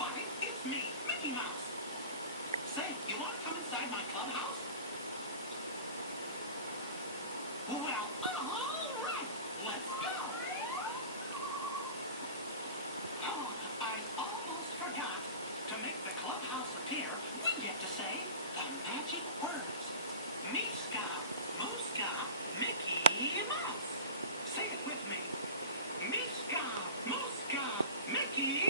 Why, it's me, Mickey Mouse. Say, you want to come inside my clubhouse? Well, all right, let's go. Oh, I almost forgot. To make the clubhouse appear, we get to say the magic words. Meeska, Mooska, Mickey Mouse. Say it with me. Meeska, Mooska, Mickey